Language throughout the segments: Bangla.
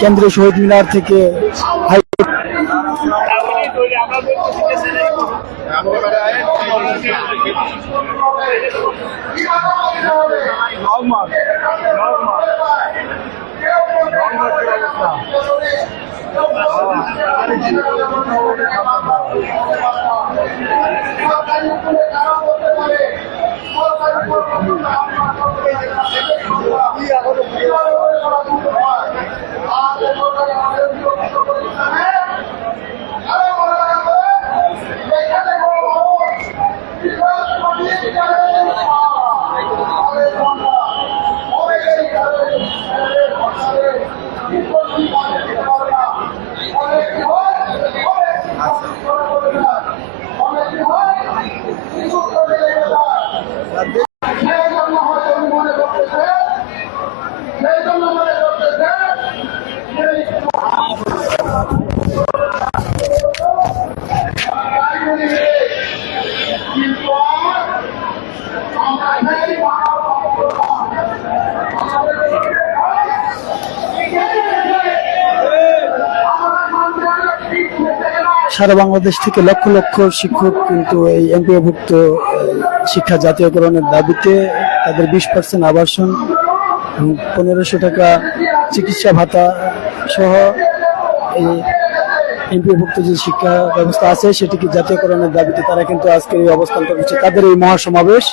কেন্দ্রীয় শহীদ মিনার থেকে হাইকোর্ট সারা বাংলাদেশ থেকে লক্ষ লক্ষ শিক্ষক কিন্তু এই এমপিওভুক্ত শিক্ষা জাতীয়করণের দাবিতে তাদের 20% আবাসন এবং 1500 টাকা চিকিৎসা ভাতা সহ এই এমপিওভুক্ত যে শিক্ষা ব্যবস্থা আছে সেটিকে জাতীয়করণের দাবিতে তারা কিন্তু আজকে এই অবস্থান করছে। তাদের এই মহাসমাবেশ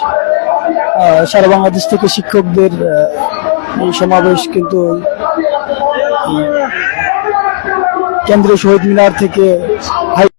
সারা বাংলাদেশ থেকে শিক্ষকদের এই সমাবেশ কিন্তু কেন্দ্রীয় শহীদ মিনার থেকে হাইকোর্ট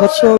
দর্শক